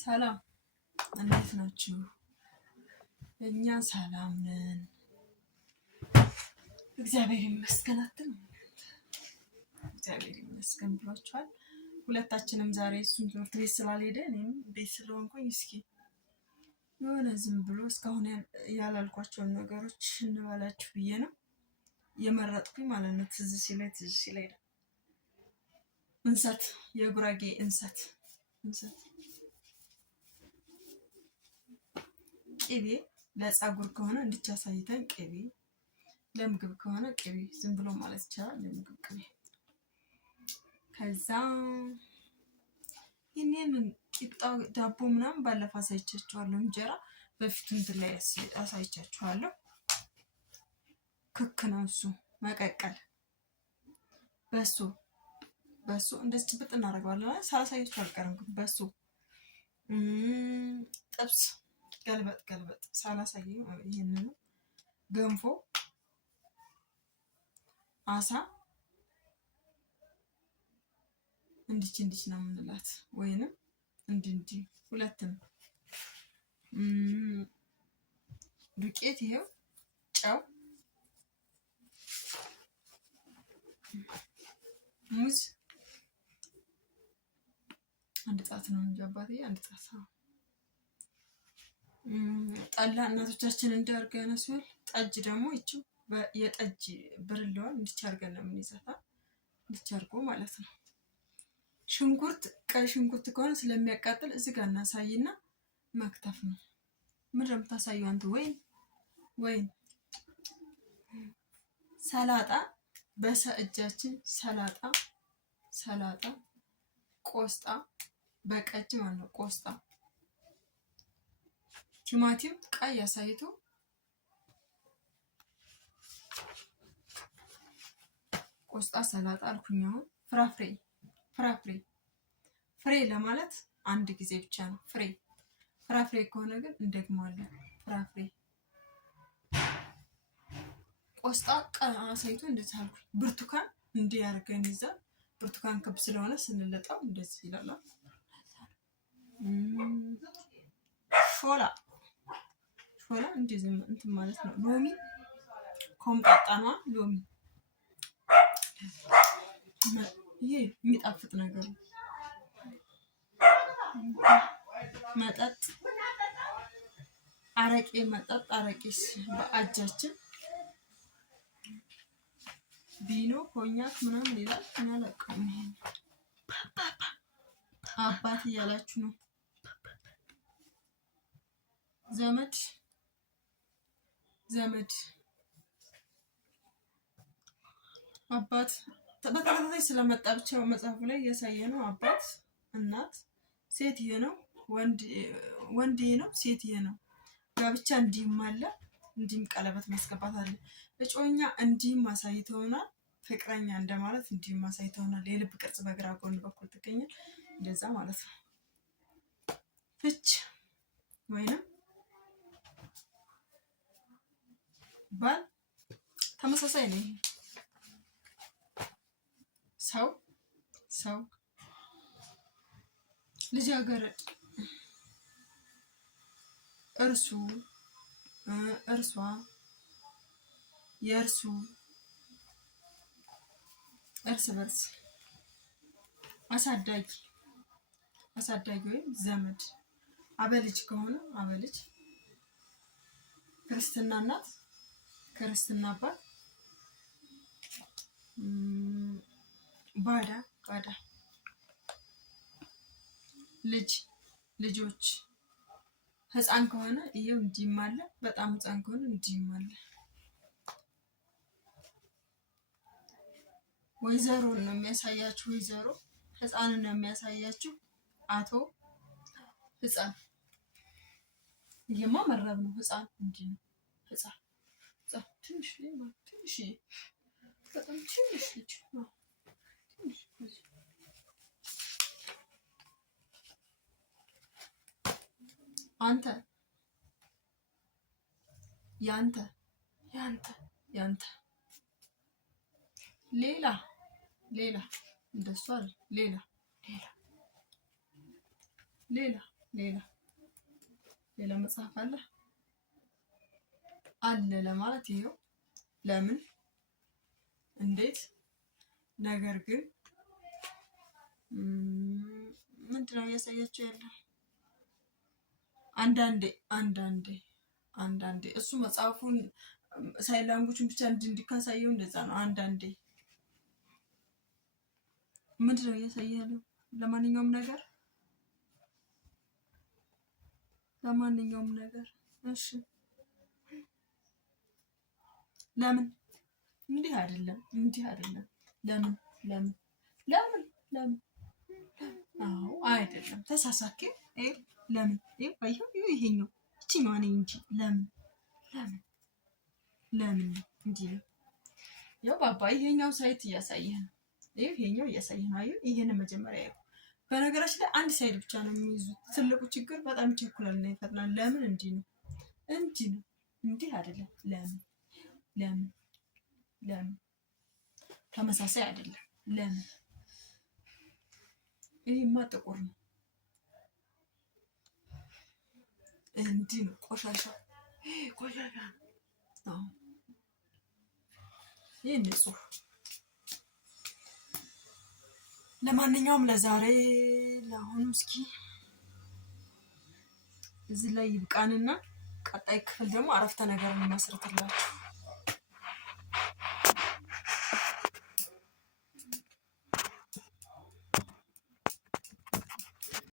ሰላም እንዴት ናችሁ? እኛ ሰላም ነን፣ እግዚአብሔር ይመስገን። እግዚአብሔር ይመስገን ብሏችኋል። ሁለታችንም ዛሬ እሱም ትምህርት ቤት ስላልሄደ እኔም ቤት ስለሆንኩኝ እስኪ የሆነ ዝም ብሎ እስካሁን ያላልኳቸውን ነገሮች እንበላችሁ ብዬ ነው የመረጥኩኝ ማለት ነው። ትዝ ሲለኝ እንሰት፣ የጉራጌ እንሰት ቅቤ ለፀጉር ከሆነ እንድቻ ሳይተን ቅቤ፣ ለምግብ ከሆነ ቅቤ ዝም ብሎ ማለት ይቻላል። ለምግብ ቅቤ። ከዛ ይሄንን ቂጣ ዳቦ ምናምን ባለፈ አሳይቻችኋለሁ። እንጀራ በፊት እንትን ላይ አሳይቻችኋለሁ። ክክ ነው እሱ። መቀቀል በሱ እንደዚህ ጭብጥ እናደርገዋለን። ሳላሳያችሁ አልቀርም። በሱ ጥብስ ገልበጥ ሳላሳየው ይሄንን ገንፎ፣ አሳ እንዲች ነው የምንላት፣ ወይንም እንዲህ ሁለትም ዱቄት፣ ይሄው ጨው፣ ሙዝ አንድ ጣት ነው እንጂ አባቴ አንድ ጣት ነው። ጠላ እናቶቻችን እንዳርገ ያነሱል። ጠጅ ደግሞ ይቺው የጠጅ ብርሌዋን እንዲቻርገን ነው የምንይዛታ፣ እንዲቻርጎ ማለት ነው። ሽንኩርት፣ ቀይ ሽንኩርት ከሆነ ስለሚያቃጥል እዚህ ጋር እናሳይና መክተፍ ነው። ምንድን ነው የምታሳዩ አንተ? ወይን ሰላጣ፣ በሰእጃችን ሰላጣ፣ ቆስጣ በቀጭ ማለት ነው። ቆስጣ፣ ቲማቲም ቀይ አሳይቶ፣ ቆስጣ፣ ሰላጣ አልኩኝ። አሁን ፍሬ ለማለት አንድ ጊዜ ብቻ ነው። ፍራፍሬ ከሆነ ግን እንደግመዋለን። ፍራፍሬ፣ ቆስጣ አሳይቶ እንደዚህ አልኩኝ። ብርቱካን እንዲህ አድርገን ይዛል። ብርቱካን ክብ ስለሆነ ስንለጣው እንደዚህ ይላል። ሾላ እንደዚህ እንትን ማለት ነው። ሎሚ፣ ኮምጣጣና ሎሚ፣ ይሄ የሚጣፍጥ ነገር ነው። መጠጥ፣ አረቄ መጠጥ፣ አረቄስ በአጃችን ቢኖ፣ ኮኛክ ምናምን ይላል። እናለቀም ይሄ አባት እያላችሁ ነው። ዘመድ አባት በተከታታይ ስለመጣ ብቻ መጽሐፉ ላይ እያሳየ ነው። አባት፣ እናት፣ ሴትዬ ነው፣ ወንድዬ ነው፣ ሴትዬ ነው። ጋብቻ እንዲህም አለ፣ እንዲህም ቀለበት ማስገባት አለ። እጮኛ እንዲህም አሳይተውናል። ፍቅረኛ እንደማለት እንዲህም አሳይተውናል። የልብ ቅርጽ በግራ ጎን በኩል ትገኛል። እንደዛ ማለት ነው። ፍች ወይንም ባል ተመሳሳይ ነው። ሰው ልጃገረድ፣ እርሱ፣ እርሷ፣ የእርሱ፣ እርስ በርስ፣ አሳዳጊ ወይም ዘመድ፣ አበልጅ ከሆነ አበልጅ፣ ክርስትና እናት፣ ክርስትና አባት፣ ባዳ፣ ልጆች፣ ህፃን ከሆነ ይሄው እንዲህም አለ። በጣም ህፃን ከሆነ እንዲህም አለ። ወይዘሮን ነው የሚያሳያችሁ። ወይዘሮ ህፃንን ነው የሚያሳያችሁ። አቶ፣ ህፃን፣ ይሄማ መረብ ነው። ህፃን እንዲህ ነው። ህፃን ትንሽ በጣም ትንሽ ልጅ ነው። አንተ፣ ያንተ፣ ሌላ እንደሱ አይደል። ሌላ ሌላ መጽሐፍ አለ ለማለት ይሄው ለምን እንዴት ነገር ግን ምንድነው እያሳያችሁ ያለው? አንዳንዴ እሱ መጽሐፉን ሳይላንጉቹን ብቻ እንዲካሳየው እንደዛ ነው። አንዳንዴ ምንድነው እያሳየ ያለው? ለማንኛውም ነገር እሺ፣ ለምን እንዲህ አይደለም ለምን አዎ አይደለም፣ ተሳሳኬ ለምን ይሄኛው እቺኛዋ ነኝ እንጂ ለምን እንጂ ያው ባባ ይሄኛው ሳይት እያሳየ ነው። ይሄኛው እያሳየ ነው። ይሄን መጀመሪያ ያው በነገራችን ላይ አንድ ሳይድ ብቻ ነው የሚይዙት። ትልቁ ችግር በጣም ይቸኩላል እና ይፈጥናል። ለምን እንዲህ ነው እንዲህ አይደለም። ለምን ተመሳሳይ አይደለም። ለምን ይሄማ ጥቁር ነው። እንዲህ ነው ቆሻሻ ነው። ይሄ ንጹህ። ለማንኛውም ለዛሬ ለአሁኑ እስኪ እዚህ ላይ ይብቃንና ቀጣይ ክፍል ደግሞ አረፍተ ነገር እንመስርትላችሁ።